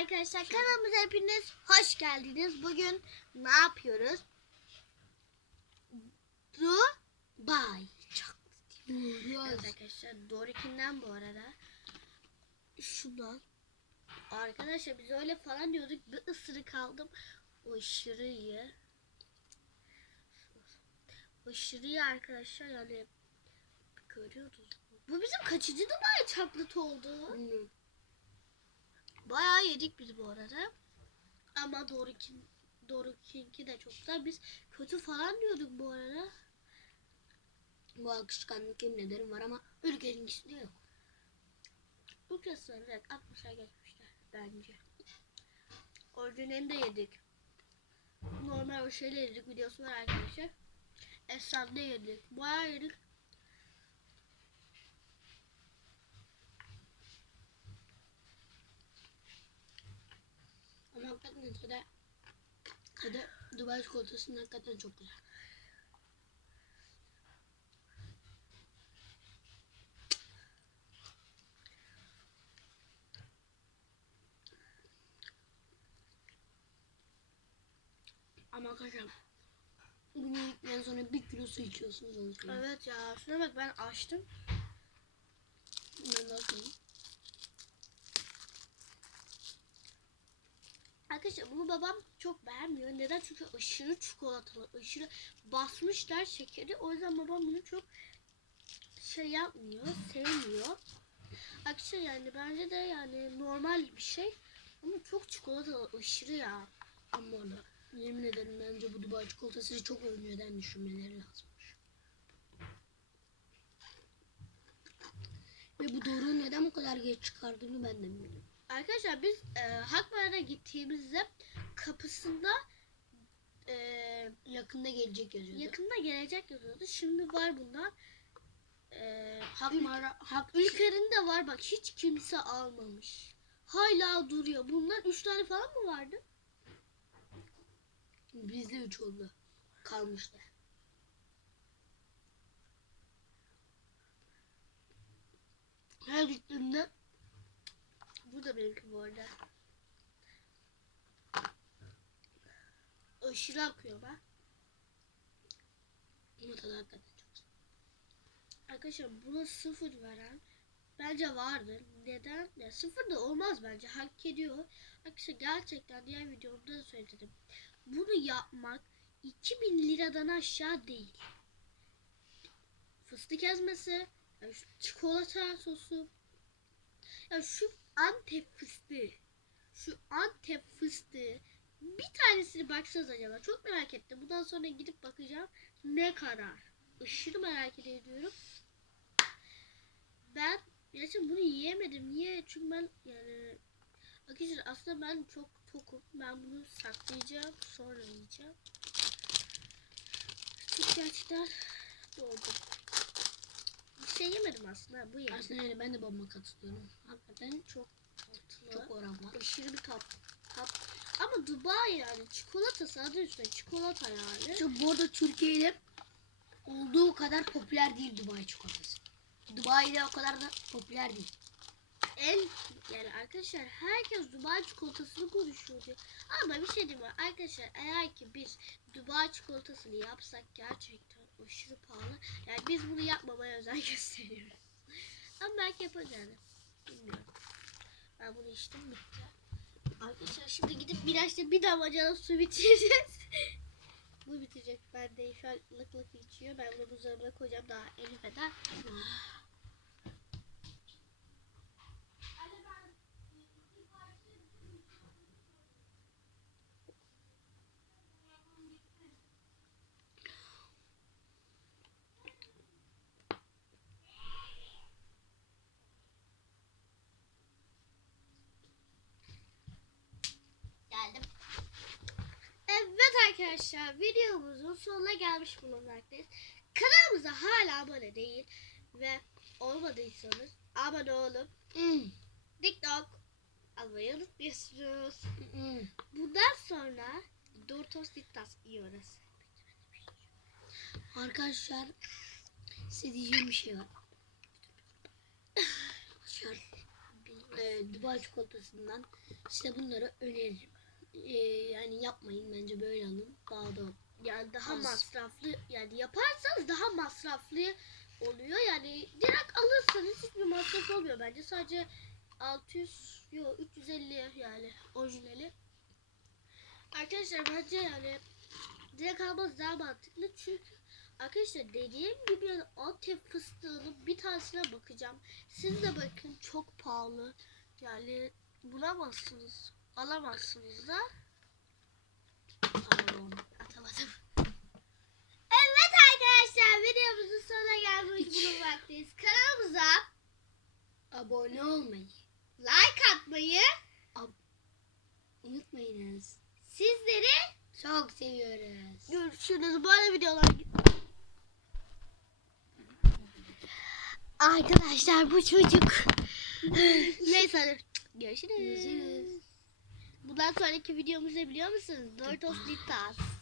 arkadaşlar kanalımıza hepiniz hoş geldiniz. Bugün ne yapıyoruz? Dubai. Çok Evet arkadaşlar Dorik'inden bu arada. Şundan. Arkadaşlar biz öyle falan diyorduk. Bir ısırık aldım. O aşırı iyi. Aşırı iyi arkadaşlar yani görüyoruz. Bu bizim kaçıncı Dubai çaplıt oldu? Bayağı yedik biz bu arada. Ama Doruk'in Doruk'inki de çok güzel. Biz kötü falan diyorduk bu arada. Bu akışkanlık yemin ederim var ama ülkeninkisi de yok. Bu kesin direkt 60'a geçmişler bence. Orijinalini de yedik. Normal o şeyle yedik videosu var arkadaşlar. Efsane yedik. Bayağı yedik. Ama hakikaten tadı, tadı Dubai çikolatasının hakikaten çok güzel. Ama arkadaşlar bunu yedikten sonra bir kilo su içiyorsunuz onu söyleyeyim. Evet ya şuna bak ben açtım. Ben de atıyorum. Arkadaşlar bunu babam çok beğenmiyor. Neden? Çünkü aşırı çikolatalı, aşırı basmışlar şekeri. O yüzden babam bunu çok şey yapmıyor, sevmiyor. Arkadaşlar yani bence de yani normal bir şey. Ama çok çikolatalı, aşırı ya. Ama yemin ederim bence bu Dubai çikolatası çok önceden düşünmeleri lazımmış. Ve bu doğruyu neden bu kadar geç çıkardığını ben de bilmiyorum. Arkadaşlar biz e, Hakmar'a gittiğimizde kapısında e, Yakında gelecek yazıyordu. yakında gelecek yazıyordu. Şimdi var bunlar. E, Hakmara, hak, Ülkerinde var bak hiç kimse almamış. Hala duruyor. Bunlar üç tane falan mı vardı? bizde üç oldu. Kalmışlar. Her gittiğimde Bu da benimki bu arada. Aşırı akıyor bak. tadı hakikaten çok. Arkadaşlar buna sıfır veren bence vardır. Neden? Ya sıfır da olmaz bence. Hak ediyor. Arkadaşlar gerçekten diğer videomda da söyledim. Bunu yapmak 2000 liradan aşağı değil. Fıstık ezmesi, yani çikolata sosu, ya şu Antep fıstığı, şu Antep fıstığı bir tanesini baksanız acaba çok merak ettim. Bundan sonra gidip bakacağım ne kadar. Aşırı merak ediyorum. Ben gerçekten bunu yiyemedim. Niye? Çünkü ben yani arkadaşlar aslında ben çok tokum. Ben bunu saklayacağım. Sonra yiyeceğim. Çok gerçekten doldum. Şey yemedim aslında. Bu yedim. Aslında yani ben de babama katılıyorum. Hakikaten Çok tatlı. çok oran var. aşırı bir tat. tat. Ama Dubai yani çikolatası adı üstünde çikolata yani. İşte bu arada Türkiye'de olduğu kadar popüler değil Dubai çikolatası. Dubai'de o kadar da popüler değil. En yani arkadaşlar herkes Dubai çikolatasını konuşuyor diyor. Ama bir şey diyeyim mi? Arkadaşlar eğer ki biz Dubai çikolatasını yapsak gerçekten aşırı pahalı. Yani biz bunu yapmamaya özen gösteriyoruz. Ama belki yaparız yani. Bilmiyorum. Ben bunu içtim bitti. Arkadaşlar şimdi gidip Miraç'ta bir damacana su bitireceğiz. Bu bitecek. Ben de şu an lık lık içiyor. Ben bunu buzdolabına koyacağım daha. Geldim. Arkadaşlar videomuzun sonuna gelmiş bulunmaktayız. Kanalımıza hala abone değil ve olmadıysanız abone olup Hmm. TikTok almayı unutmuyorsunuz. Hmm. Bundan sonra Doritos Diktas yiyoruz. Arkadaşlar size diyeceğim bir şey var. Arkadaşlar e, Dubai çikolatasından işte bunları öneririm. E, yani yapmayın bence böyle alın. Daha da Yani daha Az. masraflı yani yaparsanız daha masraflı oluyor. Yani direkt alırsanız hiçbir masraf olmuyor bence. Sadece 600 yok 350 yani orijinali. Arkadaşlar bence yani direkt almanız daha mantıklı çünkü arkadaşlar dediğim gibi yani Antep fıstığının bir tanesine bakacağım. Siz de bakın çok pahalı. Yani bulamazsınız. Alamazsınız da. Pardon. Atamadım. Evet arkadaşlar videomuzun sonuna gelmiş bulunmaktayız. Kanalımıza Abone olmayı like atmayı, unutmayınız. sizleri Çok seviyoruz. görüşürüz. Böyle videolar Arkadaşlar bu çocuk. Neyse. Görüşürüz. Görüşürüz. Bundan sonraki videomuz ne biliyor musunuz? Doritos Litas.